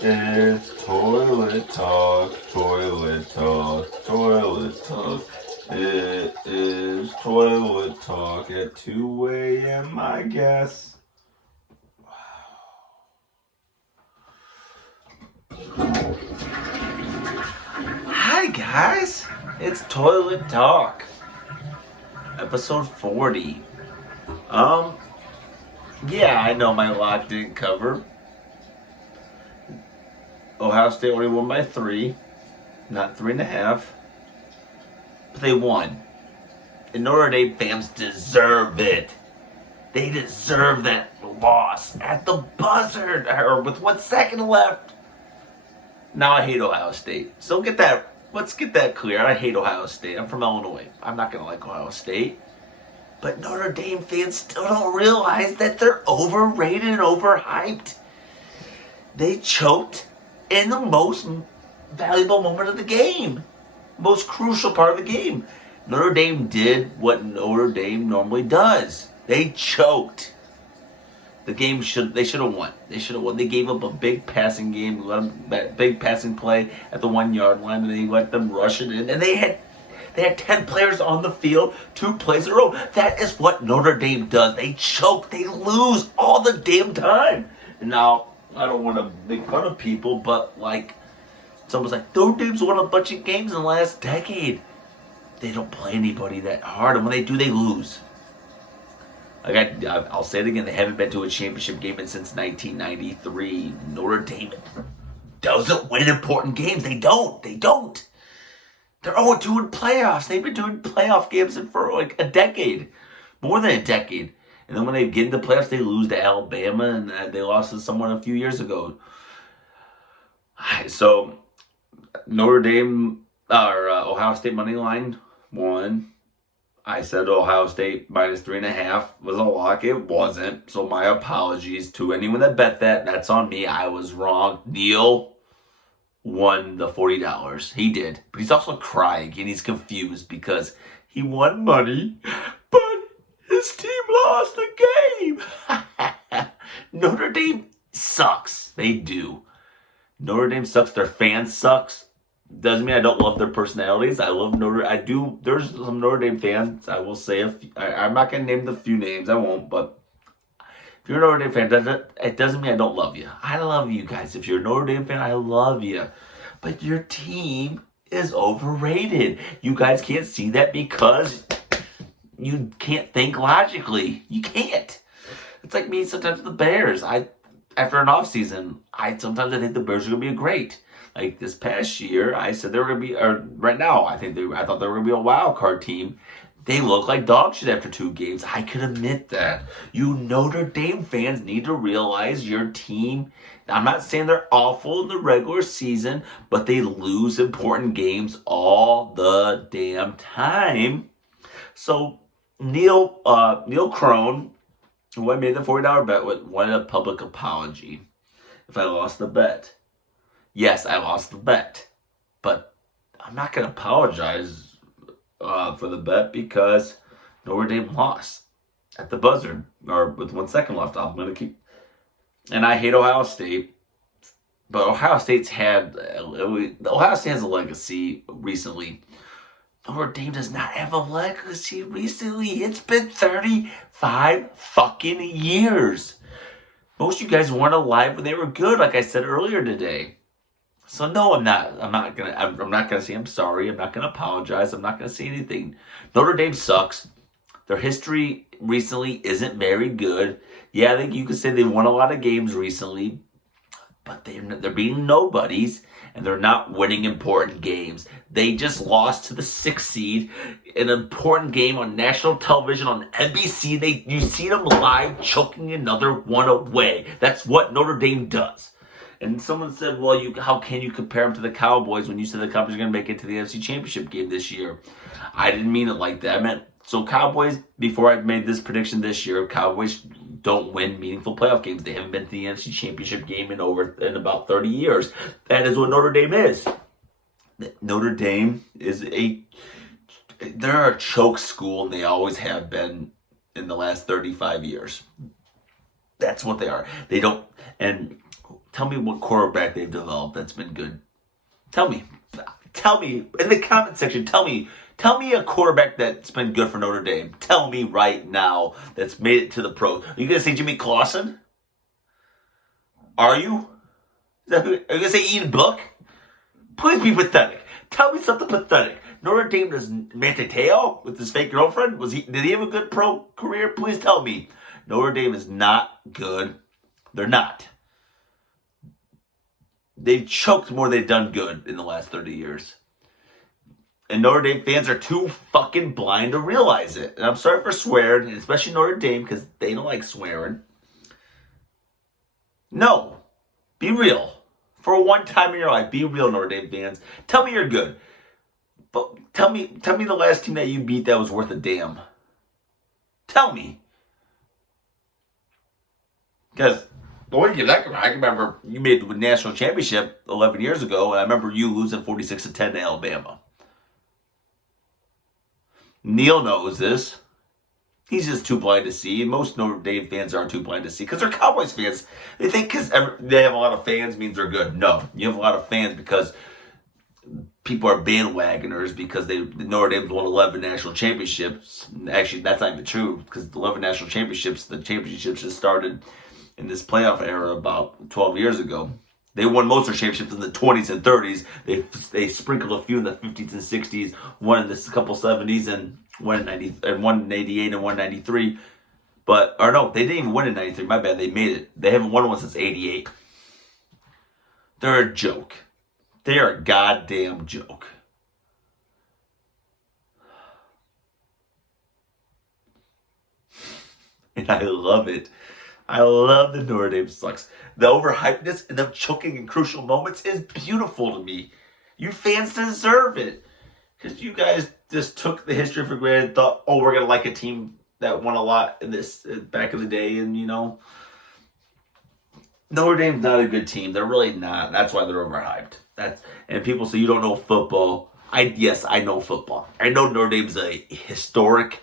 It's toilet talk, toilet talk, toilet talk. It is toilet talk at 2 a.m., I guess. Hi, guys. It's Toilet Talk, episode 40. Yeah, I know my lock didn't cover. Ohio State only won by 3, not 3.5. But they won. And Notre Dame fans deserve it. They deserve that loss at the buzzer, or with 1 second left. Now I hate Ohio State. So let's get that clear. I hate Ohio State. I'm from Illinois. I'm not going to like Ohio State. But Notre Dame fans still don't realize that they're overrated and overhyped. They choked in the most valuable moment of the game. Most crucial part of the game. Notre Dame did what Notre Dame normally does. They choked. The game they should have won. They should have won. They gave up a big passing game, big passing play at the 1 yard line, and they let them rush it in. And they had 10 players on the field, 2 plays in a row. That is what Notre Dame does. They choke. They lose all the damn time. And now, I don't want to make fun of people, but someone's like, Notre Dame's won a bunch of games in the last decade. They don't play anybody that hard, and when they do, they lose. I'll say it again, they haven't been to a championship game since 1993. Notre Dame doesn't win important games. They don't. They're 0-2 in playoffs. They've been doing playoff games for like a decade. More than a decade. And then when they get into playoffs, they lose to Alabama, and they lost to someone a few years ago. So, Notre Dame, or Ohio State money line, won. I said Ohio State minus 3.5 was a lock. It wasn't. So my apologies to anyone that bet that. That's on me. I was wrong. Neil won the $40. He did. But he's also crying and he's confused because he won money, but his team lost the game. Notre Dame sucks. They do. Notre Dame sucks. Their fans sucks. Doesn't mean I don't love their personalities. I love I do. There's some Notre Dame fans. I will say I'm not going to name the few names. I won't. But if you're a Notre Dame fan, it doesn't mean I don't love you. I love you guys. If you're a Notre Dame fan, I love you. But your team is overrated. You guys can't see that because you can't think logically. You can't. It's like me sometimes with the Bears. After an off season, sometimes I think the Bears are going to be great. Like this past year, I said they were going to be, or right now, I thought they were going to be a wild card team. They look like dog shit after 2 games. I can admit that. You Notre Dame fans need to realize your team, I'm not saying they're awful in the regular season, but they lose important games all the damn time. So Neil Crone, who I made the $40 bet with, wanted a public apology if I lost the bet. Yes, I lost the bet, but I'm not going to apologize for the bet because Notre Dame lost at the buzzer, or with 1 second left. I'm going to keep, and I hate Ohio State, but Ohio State has a legacy recently. Notre Dame does not have a legacy recently. It's been 35 fucking years. Most of you guys weren't alive when they were good, like I said earlier today. So no, I'm not gonna say I'm sorry. I'm not gonna apologize. I'm not gonna say anything. Notre Dame sucks. Their history recently isn't very good. Yeah, I think you could say they won a lot of games recently, but they're beating nobodies and they're not winning important games. They just lost to the 6th seed in an important game on national television on NBC. You see them live choking another one away. That's what Notre Dame does. And someone said, well, how can you compare them to the Cowboys when you said the Cowboys are going to make it to the NFC Championship game this year? I didn't mean it like that. I meant, so Cowboys, before I made this prediction this year, Cowboys don't win meaningful playoff games. They haven't been to the NFC Championship game in about 30 years. That is what Notre Dame is. Notre Dame is they're a choke school, and they always have been in the last 35 years. That's what they are. They don't, and Tell me what quarterback they've developed that's been good. Tell me in the comment section. Tell me a quarterback that's been good for Notre Dame. Tell me right now that's made it to the pros. Are you gonna say Jimmy Clausen? Are you? Are you gonna say Ian Book? Please be pathetic. Tell me something pathetic. Notre Dame does Manti Te'o with his fake girlfriend. Did he have a good pro career? Please tell me. Notre Dame is not good. They're not. They've choked more than they've done good in the last 30 years. And Notre Dame fans are too fucking blind to realize it. And I'm sorry for swearing, especially Notre Dame, because they don't like swearing. No. Be real. For one time in your life, be real, Notre Dame fans. Tell me you're good. But tell me the last team that you beat that was worth a damn. Tell me. Because I can remember you made the national championship 11 years ago, and I remember you losing 46-10 to Alabama. Neil knows this. He's just too blind to see, and most Notre Dame fans aren't too blind to see because they're Cowboys fans. They think because they have a lot of fans means they're good. No, you have a lot of fans because people are bandwagoners because Notre Dame's won 11 national championships. Actually, that's not even true because the 11 national championships, the championships just started in this playoff era about 12 years ago. They won most of their championships in the 20s and 30s. They sprinkled a few in the 50s and 60s, one in the couple 70s, and one in 90, and one in 88 and one in 93. They didn't even win in 93. My bad, they made it. They haven't won one since 88. They're a joke. They are a goddamn joke. And I love it. I love the Notre Dame sucks. The overhypedness and them choking in crucial moments is beautiful to me. You fans deserve it. Because you guys just took the history for granted and thought, oh, we're going to like a team that won a lot in this back in the day. And, Notre Dame's not a good team. They're really not. That's why they're overhyped. And people say you don't know football. Yes, I know football. I know Notre Dame's a historic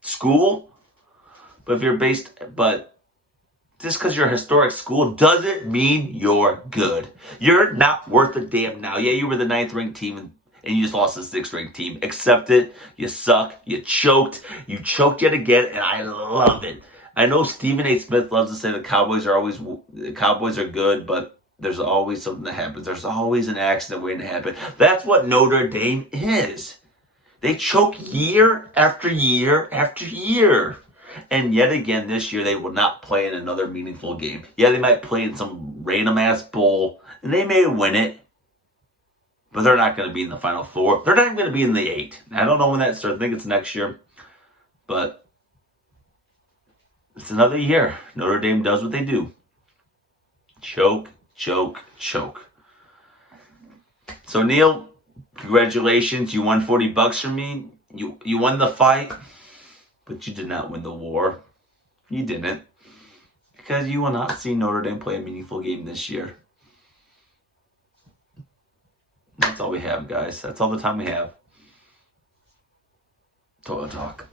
school. But just because you're a historic school doesn't mean you're good. You're not worth a damn now. Yeah, you were the 9th ranked team and you just lost the 6th ranked team. Accept it. You suck. You choked. You choked yet again, and I love it. I know Stephen A. Smith loves to say the Cowboys are good, but there's always something that happens. There's always an accident waiting to happen. That's what Notre Dame is. They choke year after year after year. And yet again, this year, they will not play in another meaningful game. Yeah, they might play in some random-ass bowl, and they may win it, but they're not going to be in the Final Four. They're not even going to be in the 8. I don't know when that starts. I think it's next year. But it's another year. Notre Dame does what they do. Choke, choke, choke. So, Neil, congratulations. You won $40 from me. You won the fight. But you did not win the war. You didn't. Because you will not see Notre Dame play a meaningful game this year. That's all we have, guys. That's all the time we have. Toilet Talk.